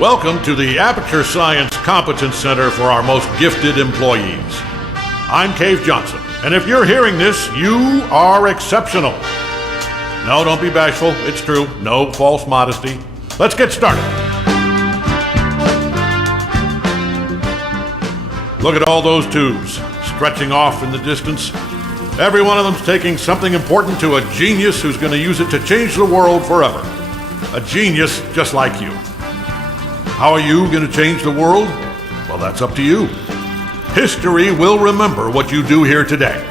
Welcome to the Aperture Science Competence Center for our most gifted employees. I'm Cave Johnson, and if you're hearing this, you are exceptional. No, don't be bashful. It's true. No false modesty. Let's get started. Look at all those tubes stretching off in the distance. Every one of them's taking something important to a genius who's going to use it to change the world forever. A genius just like you. How are you going to change the world? Well, that's up to you. History will remember what you do here today.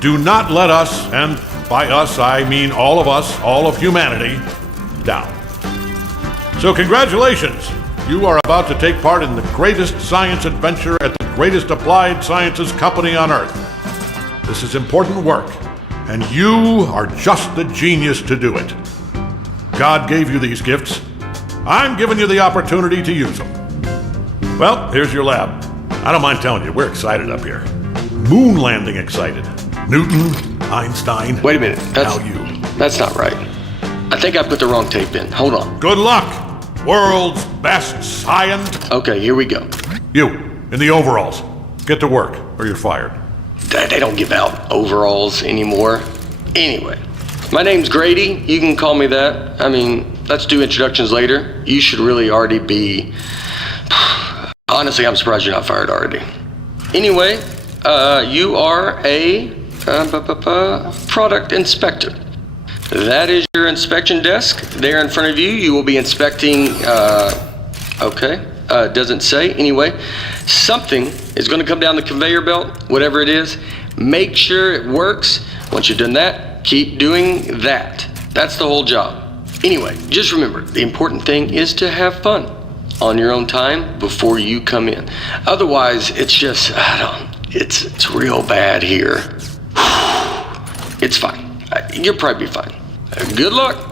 Do not let us, and by us I mean all of us, all of humanity, down. So congratulations. You are about to take part in the greatest science adventure at the greatest applied sciences company on earth. This is important work, and you are just the genius to do it. God gave you these gifts. I'm giving you the opportunity to use them. Well, here's your lab. I don't mind telling you, we're excited up here. Moon landing excited. Newton, Einstein. Wait a minute. Now you. That's not right. I think I put the wrong tape in. Hold on. Good luck, world's best scientist. Okay, here we go. You, in the overalls. Get to work, or you're fired. They don't give out overalls anymore. Anyway, my name's Grady. You can call me that. I mean, let's do introductions later. You should really already be... Honestly, I'm surprised you're not fired already. Anyway, you are a product inspector. That is your inspection desk. There in front of you, you will be inspecting, doesn't say. Anyway, something is going to come down the conveyor belt, whatever it is. Make sure it works. Once you've done that, keep doing that. That's the whole job. Anyway, just remember, the important thing is to have fun on your own time before you come in. Otherwise, it's just, it's real bad here. It's fine. You'll probably be fine. Good luck.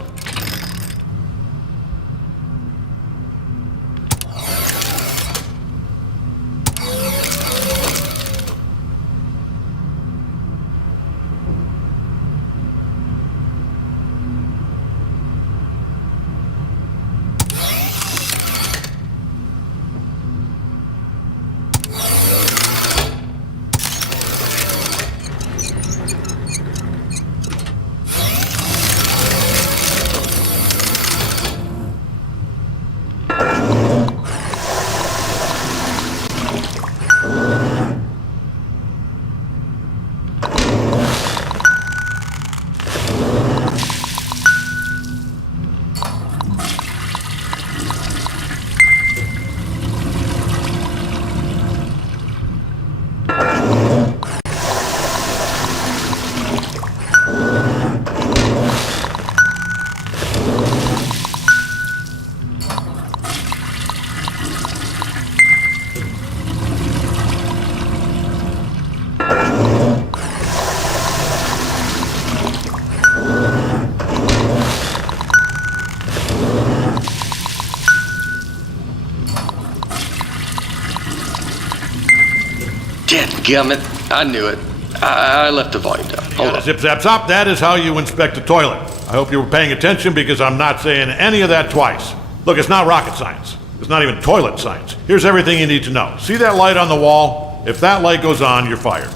Dadgummit, I knew it. I left the volume down. Hold on. Zip, zap, zop. That is how you inspect a toilet. I hope you were paying attention because I'm not saying any of that twice. Look, it's not rocket science. It's not even toilet science. Here's everything you need to know. See that light on the wall? If that light goes on, you're fired.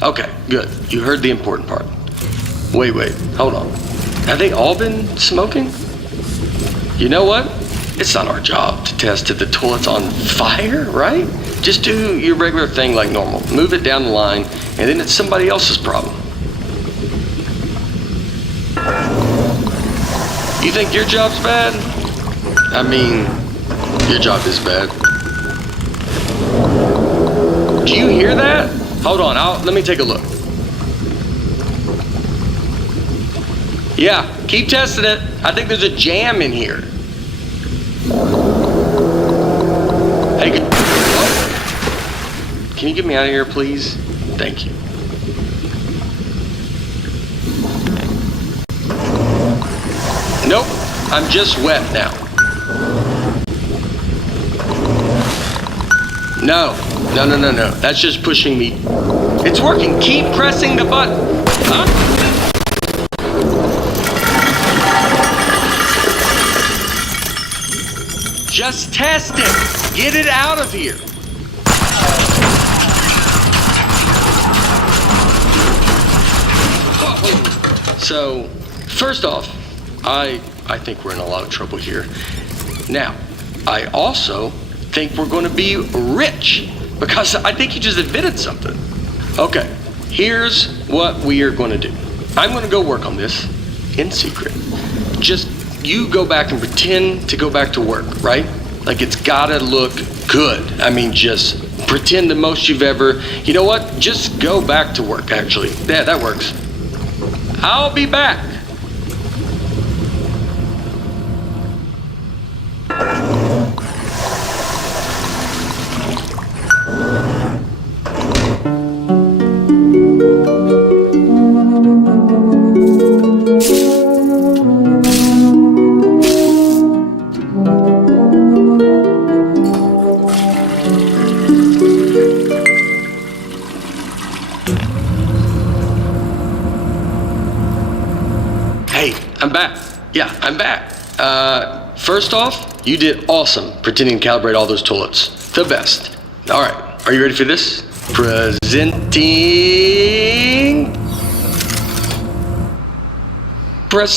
Okay, good. You heard the important part. Wait, hold on. Have they all been smoking? You know what? It's not our job to test if the toilet's on fire, right? Just do your regular thing like normal. Move it down the line, and then it's somebody else's problem. You think your job's bad? I mean, your job is bad. Do you hear that? Hold on, let me take a look. Yeah, keep testing it. I think there's a jam in here. Hey, can you get me out of here, please? Thank you. Nope, I'm just wet now. No. That's just pushing me. It's working. Keep pressing the button. Huh? Just test it. Get it out of here. So, first off, I think we're in a lot of trouble here. Now, I also think we're going to be rich because I think you just admitted something. Okay, here's what we are going to do. I'm going to go work on this in secret. Just you go back and pretend to go back to work, right? Like it's gotta look good. I mean, just pretend the most you've ever, you know what? Just go back to work, actually. Yeah, that works. I'll be back. Hey, I'm back. Yeah, I'm back. First off, you did awesome pretending to calibrate all those toilets. The best. All right, are you ready for this? Presenting.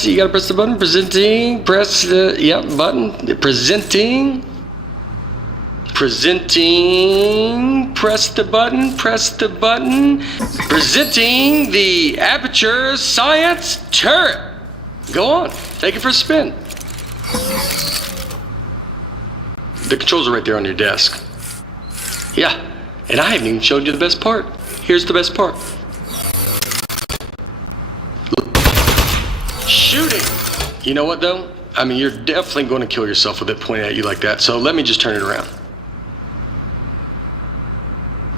You gotta press the button. Presenting. Press the, button. Presenting. Press the button. Presenting the Aperture Science Turret. Go on, take it for a spin. The controls are right there on your desk. Yeah, and I haven't even showed you the best part. Here's the best part. Shooting. You know what though? I mean, you're definitely going to kill yourself with it pointing at you like that, so let me just turn it around.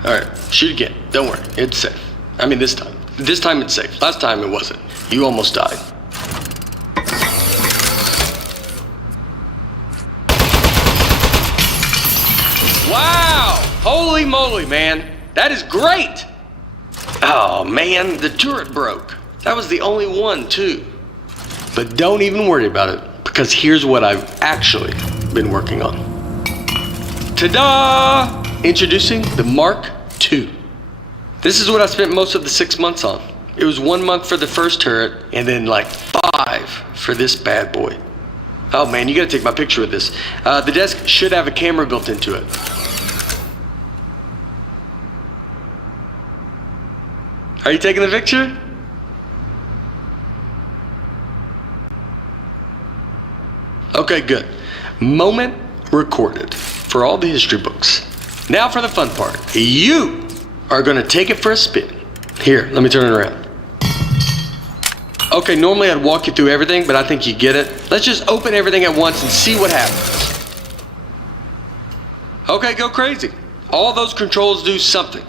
All right, shoot again. Don't worry, it's safe. I mean, this time it's safe. Last time it wasn't. You almost died. Wow! Holy moly, man. That is great! Oh, man, the turret broke. That was the only one, too. But don't even worry about it, because here's what I've actually been working on. Ta-da! Introducing the Mark II. This is what I spent most of the 6 months on. It was 1 month for the first turret, and then like 5 for this bad boy. Oh man, you gotta take my picture with this. The desk should have a camera built into it. Are you taking the picture? Okay, good. Moment recorded for all the history books. Now for the fun part. You are gonna take it for a spin. Here, let me turn it around. Okay, normally I'd walk you through everything, but I think you get it. Let's just open everything at once and see what happens. Okay, go crazy. All those controls do something.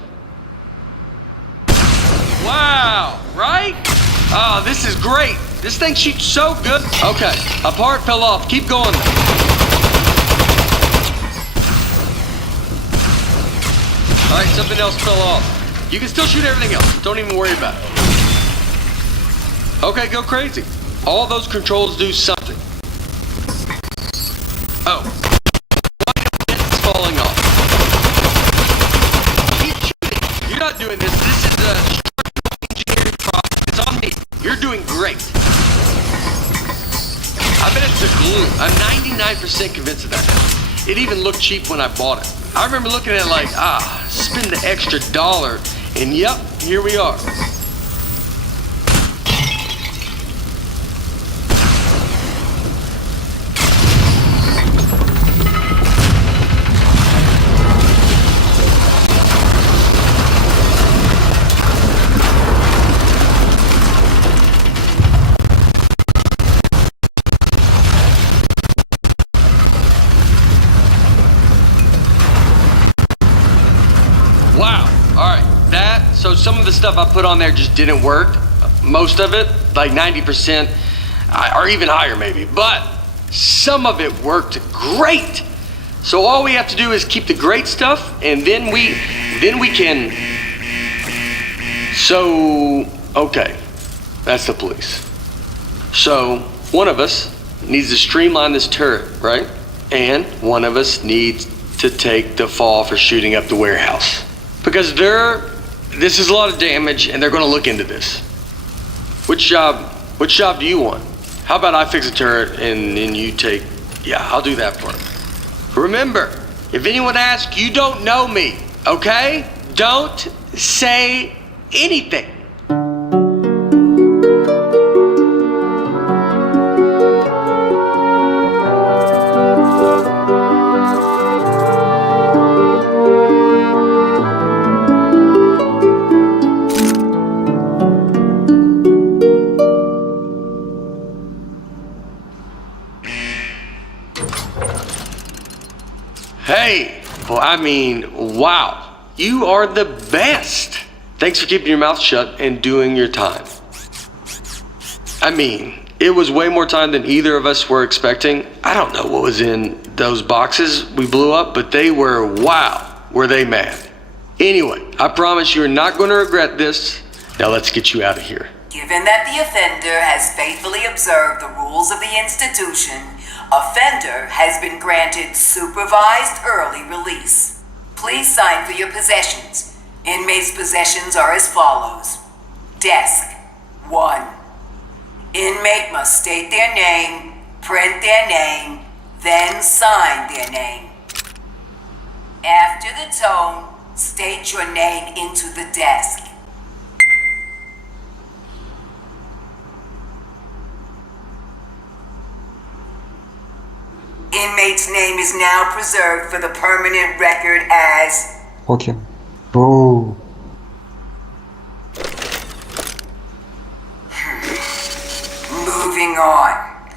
Wow, right? Oh, this is great. This thing shoots so good. Okay, a part fell off. Keep going. All right, something else fell off. You can still shoot everything else. Don't even worry about it. Okay, go crazy. All those controls do something. Oh. It's falling off. Keep shooting. You're not doing this. This is a engineering process. It's on me. You're doing great. I bet it's the glue. I'm 99% convinced of that. It even looked cheap when I bought it. I remember looking at it like, spend the extra $1, and yep, here we are. Wow, all right, so some of the stuff I put on there just didn't work. Most of it, like 90%, or even higher maybe, but some of it worked great. So all we have to do is keep the great stuff, and then we can, okay, that's the police. So one of us needs to streamline this turret, right? And one of us needs to take the fall for shooting up the warehouse. Because this is a lot of damage and they're gonna look into this. Which job do you want? How about I fix a turret and you take, yeah, I'll do that part. Remember, if anyone asks, you don't know me, okay? Don't say anything. Hey, well, I mean, wow, you are the best. Thanks for keeping your mouth shut and doing your time. I mean, it was way more time than either of us were expecting. I don't know what was in those boxes we blew up, but they were, wow, were they mad. Anyway, I promise you're not going to regret this. Now let's get you out of here. Given that the offender has faithfully observed the rules of the institution, offender has been granted supervised early release. Please sign for your possessions. Inmates' possessions are as follows. Desk, 1. Inmate must state their name, print their name, then sign their name. After the tone, state your name into the desk. Inmate's name is now preserved for the permanent record as... Okay. Oh. Moving on.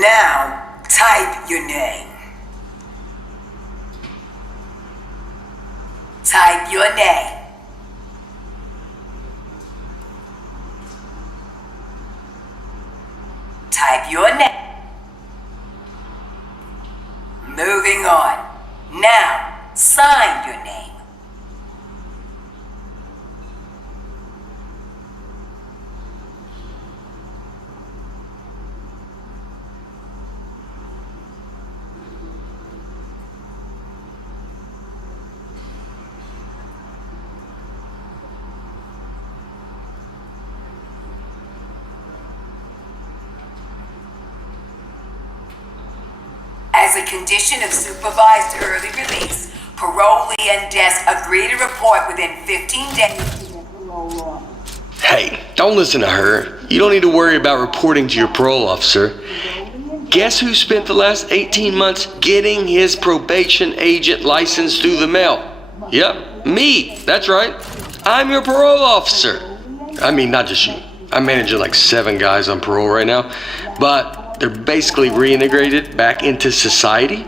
Now, type your name. Type your name. Type your name. Moving on. Now, sign your name. As a condition of supervised early release, parolee and desk agree to report within 15 days. Hey, don't listen to her. You don't need to worry about reporting to your parole officer. Guess who spent the last 18 months getting his probation agent license through the mail? Yep, me. That's right. I'm your parole officer. I mean, not just you. I'm managing like 7 guys on parole right now, but they're basically reintegrated back into society.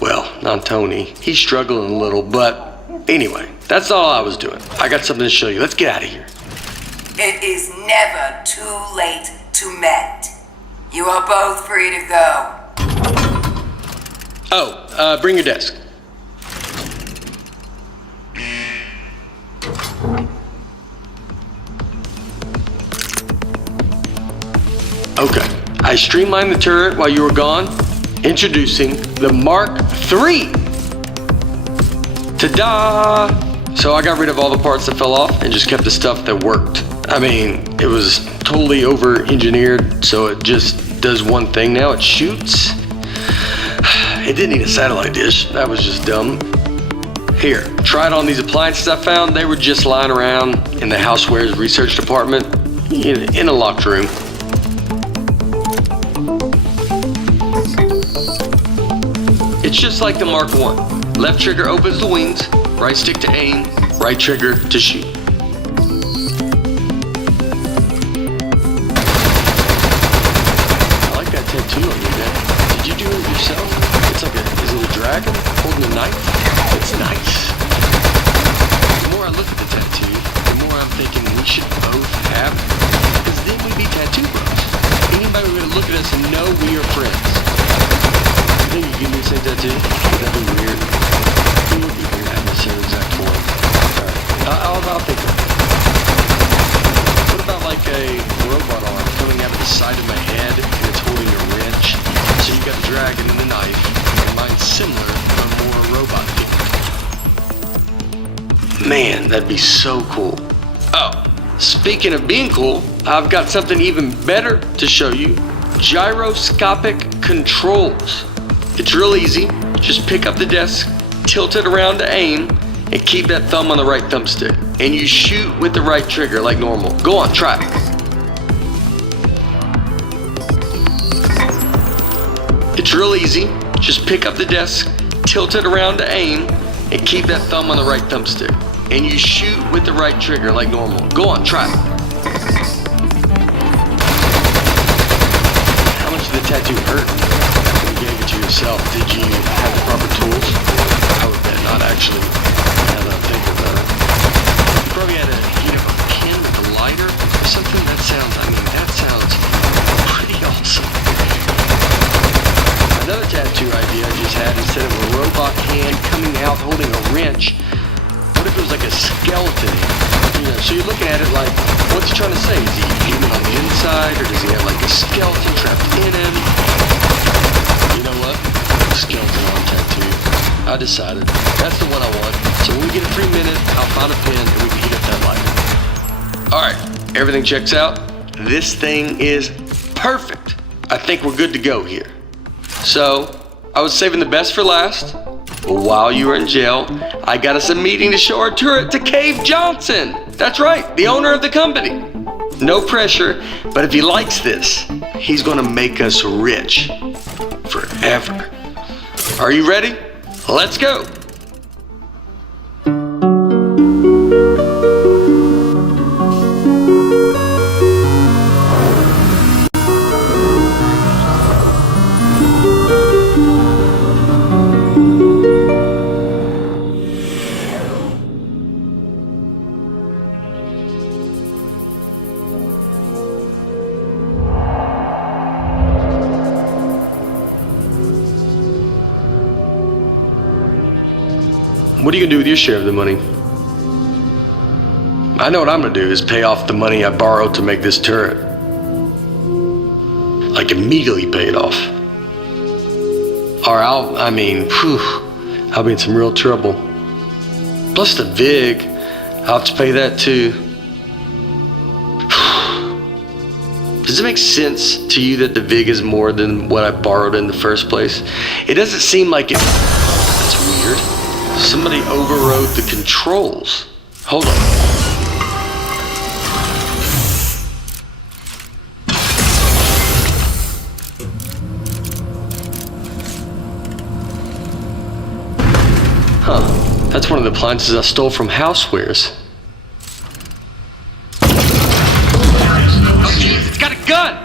Well, not Tony. He's struggling a little, but anyway, that's all I was doing. I got something to show you. Let's get out of here. It is never too late to mend. You are both free to go. Oh, bring your desk. Okay. I streamlined the turret while you were gone, introducing the Mark III. Ta-da! So I got rid of all the parts that fell off and just kept the stuff that worked. I mean, it was totally over-engineered, so it just does one thing now. It shoots. It didn't need a satellite dish. That was just dumb. Here, try it on these appliances I found. They were just lying around in the housewares research department in a locked room. It's just like the Mark I. Left trigger opens the wings, right stick to aim, right trigger to shoot. I like that tattoo on your neck. Did you do it yourself? It's like is it a dragon holding a knife? It's nice. The more I look at the tattoo, the more I'm thinking we should both have it. Because then we'd be tattoo bros. Anybody would look at us and know we are friends. You think you can do the same tattoo? Would that be weird? It would be weird having the same exact form. Alright, I'll think of it. What about like a robot arm coming out of the side of my head and it's holding a wrench? So you got the dragon and the knife, and mine's Man, that'd be so cool. Oh, speaking of being cool, I've got something even better to show you. Gyroscopic controls. It's real easy. Just pick up the desk, tilt it around to aim, and keep that thumb on the right thumbstick. And you shoot with the right trigger like normal. Go on, try it. It's real easy. Just pick up the desk, tilt it around to aim, and keep that thumb on the right thumbstick. And you shoot with the right trigger like normal. Go on, try it. How much did the tattoo hurt when you gave it to yourself? Did you have the proper tools? I would bet not, actually, now that I'm thinking about it. You probably had a heat up a pen with a lighter or something. That sounds pretty awesome. Another tattoo idea I just had, instead of a robot hand coming out holding a wrench, what if it was like a skeleton? So you're looking at it like, what's he trying to say? Is he human on the inside, or does he have like a skeleton trapped in him? You know what? Skeleton on tattoo. I decided. That's the one I want. So when we get a 3 minute, I'll find a pen and we can heat up that lighter. Alright, everything checks out. This thing is perfect. I think we're good to go here. So, I was saving the best for last. While you were in jail, I got us a meeting to show our turret to Cave Johnson. That's right, the owner of the company. No pressure, but if he likes this, he's gonna make us rich. Forever. Are you ready? Let's go. What are you gonna do with your share of the money? I know what I'm gonna do is pay off the money I borrowed to make this turret. Like immediately pay it off. Or I'll be in some real trouble. Plus the VIG, I'll have to pay that too. Does it make sense to you that the VIG is more than what I borrowed in the first place? It doesn't seem like it. That's weird. Somebody overrode the controls. Hold on. Huh. That's one of the appliances I stole from Housewares. Oh jeez, it's got a gun!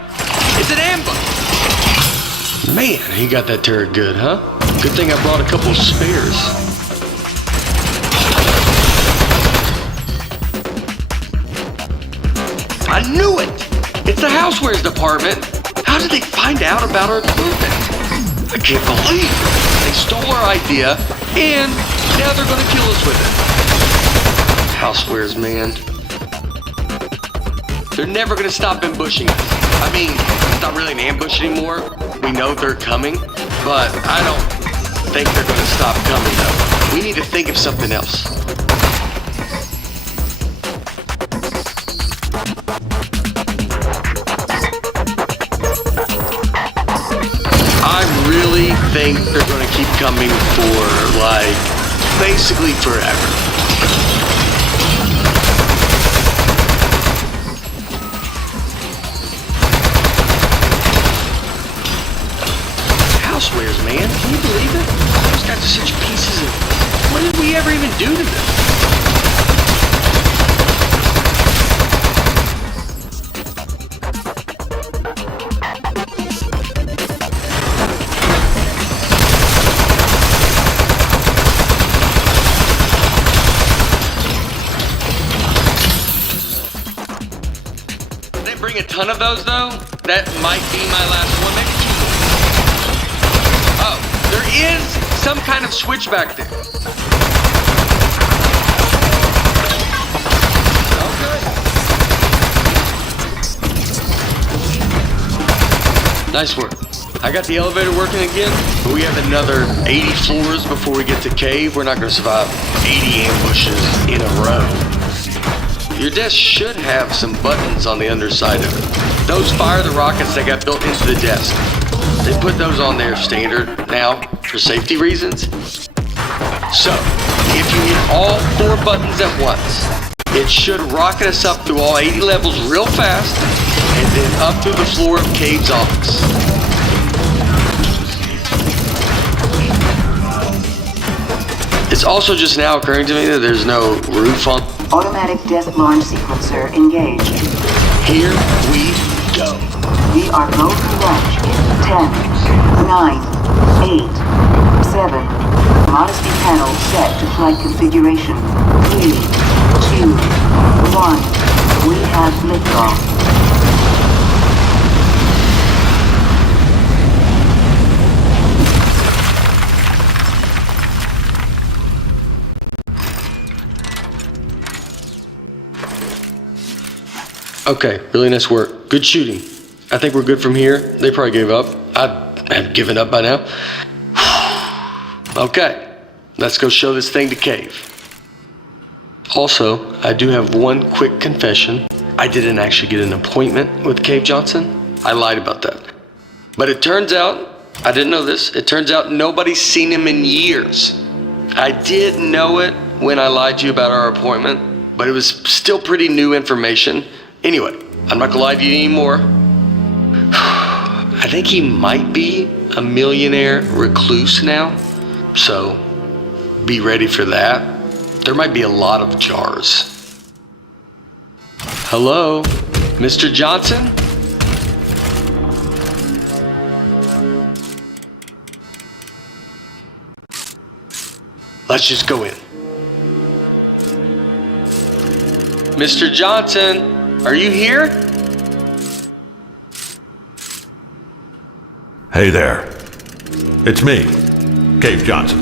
It's an ambush! Man, he got that turret good, huh? Good thing I brought a couple of spares. I knew it! It's the Housewares department. How did they find out about our equipment? I can't believe it. They stole our idea, and now they're gonna kill us with it. Housewares, man. They're never gonna stop ambushing us. I mean, it's not really an ambush anymore. We know they're coming, but I don't think they're gonna stop coming, though. We need to think of something else. I really think they're gonna keep coming for, like, basically forever. Housewares, man. Can you believe it? Those guys are such pieces of... What did we ever even do to them? Bring a ton of those though. That might be my last one, maybe two more. Oh, there is some kind of switch back there. Okay. Nice work. I got the elevator working again. We have another 80 floors before we get to cave. We're not going to survive 80 ambushes in a row. Your desk should have some buttons on the underside of it. Those fire the rockets that got built into the desk. They put those on there standard now for safety reasons. So, if you hit all 4 buttons at once, it should rocket us up through all 80 levels real fast and then up through the floor of Cave's office. It's also just now occurring to me that there's no roof on. Automatic desk launch sequencer engaged. Here we go. We are go to launch. 10, 9, 8, 7. Modesty panel set to flight configuration. 3, 2, 1. We have liftoff. Okay, really nice work. Good shooting. I think we're good from here. They probably gave up. I'd have given up by now. Okay, let's go show this thing to Cave. Also, I do have one quick confession. I didn't actually get an appointment with Cave Johnson. I lied about that. But it turns out, I didn't know this, it turns out nobody's seen him in years. I did know it when I lied to you about our appointment, but it was still pretty new information. Anyway, I'm not gonna lie to you anymore. I think he might be a millionaire recluse now, so be ready for that. There might be a lot of jars. Hello, Mr. Johnson? Let's just go in. Mr. Johnson? Are you here? Hey there. It's me, Cave Johnson.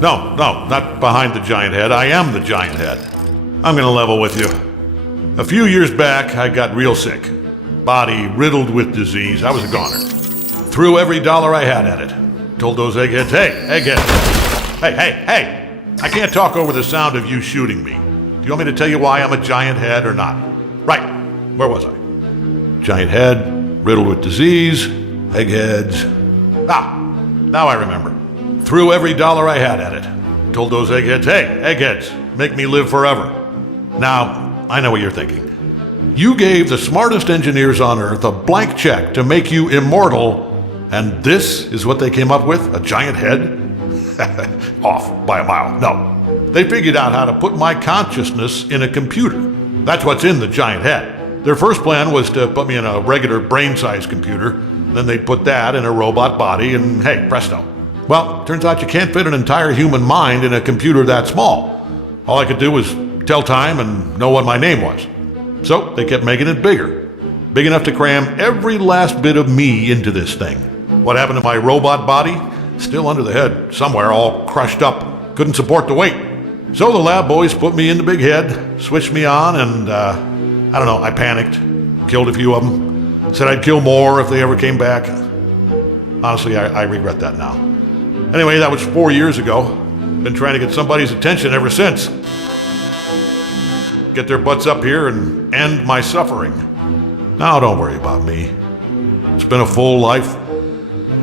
No, not behind the giant head. I am the giant head. I'm gonna level with you. A few years back, I got real sick. Body riddled with disease. I was a goner. Threw every dollar I had at it. Told those eggheads, hey, eggheads. Hey. I can't talk over the sound of you shooting me. Do you want me to tell you why I'm a giant head or not? Right. Where was I? Giant head, riddled with disease, eggheads. Now I remember. Threw every dollar I had at it. Told those eggheads, hey, eggheads, make me live forever. Now, I know what you're thinking. You gave the smartest engineers on Earth a blank check to make you immortal, and this is what they came up with? A giant head? Off by a mile. No. They figured out how to put my consciousness in a computer. That's what's in the giant head. Their first plan was to put me in a regular brain-sized computer, then they'd put that in a robot body, and hey, presto. Well, turns out you can't fit an entire human mind in a computer that small. All I could do was tell time and know what my name was. So they kept making it bigger. Big enough to cram every last bit of me into this thing. What happened to my robot body? Still under the head, somewhere, all crushed up. Couldn't support the weight. So the lab boys put me in the big head, switched me on, and I don't know, I panicked. Killed a few of them. Said I'd kill more if they ever came back. Honestly, I regret that now. Anyway, that was 4 years ago. Been trying to get somebody's attention ever since. Get their butts up here and end my suffering. Now, don't worry about me. It's been a full life,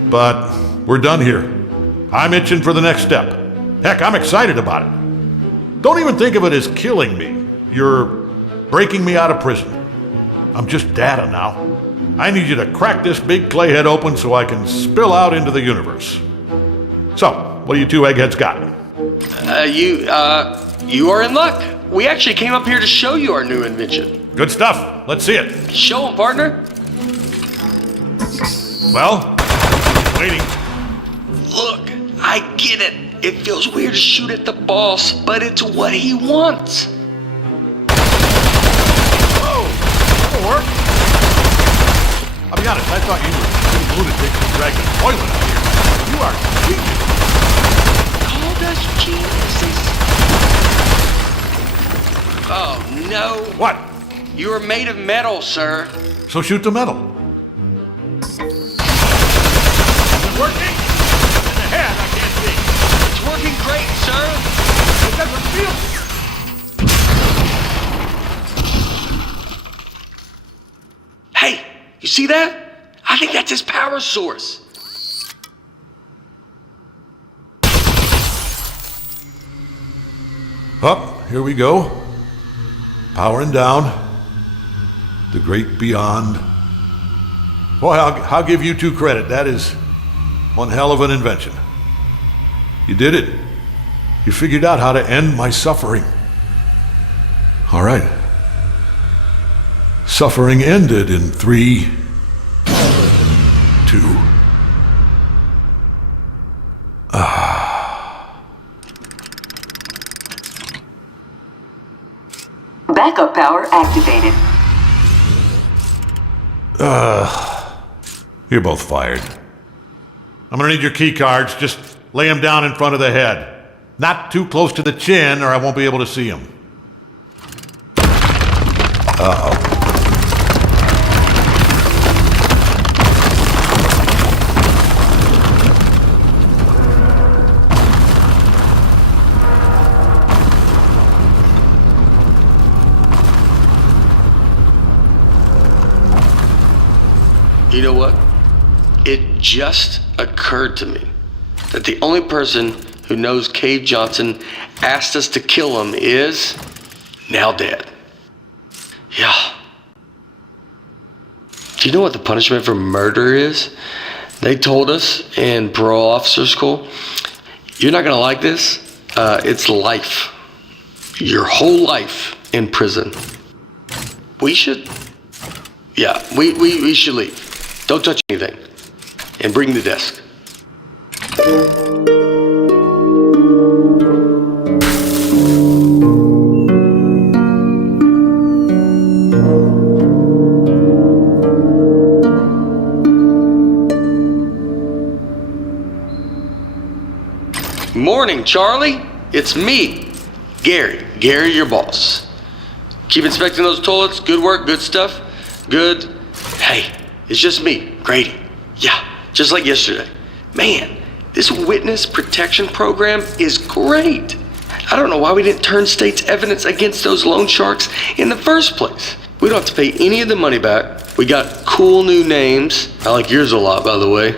but we're done here. I'm itching for the next step. Heck, I'm excited about it. Don't even think of it as killing me. You're breaking me out of prison. I'm just data now. I need you to crack this big clay head open so I can spill out into the universe. So, what do you two eggheads got? You are in luck. We actually came up here to show you our new invention. Good stuff. Let's see it. Show 'em, partner. Well, waiting. Look, I get it. It feels weird to shoot at the boss, but it's what he wants. Whoa, that'll work. I'll be honest, I thought you were two lunatics who dragged a toilet out here. You are genius. Called us geniuses. Oh, no. What? You are made of metal, sir. So shoot the metal. see that? I think that's his power source. Up, here we go. Powering down. The great beyond. Boy, I'll give you 2 credit. That is one hell of an invention. You did it. You figured out how to end my suffering. All right. Suffering ended in 3, 2. Backup power activated. You're both fired. I'm gonna need your key cards. Just lay them down in front of the head. Not too close to the chin or I won't be able to see them. Uh-oh. You know what? It just occurred to me that the only person who knows Cave Johnson asked us to kill him is now dead. Yeah. Do you know what the punishment for murder is? They told us in parole officer school, you're not gonna like this. It's life. Your whole life in prison. We should leave. Don't touch anything. And bring the desk. Morning, Charlie. It's me, Gary. Gary, your boss. Keep inspecting those toilets. Good work, good stuff. Good. Hey, it's just me, Grady. Yeah, just like yesterday. Man, this witness protection program is great. I don't know why we didn't turn state's evidence against those loan sharks in the first place. We don't have to pay any of the money back. We got cool new names. I like yours a lot, by the way.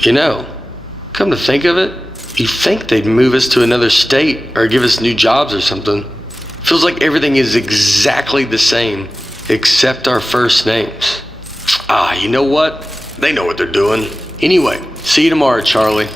You know, come to think of it, you'd think they'd move us to another state or give us new jobs or something. Feels like everything is exactly the same, except our first names. You know what? They know what they're doing. Anyway, see you tomorrow, Charlie.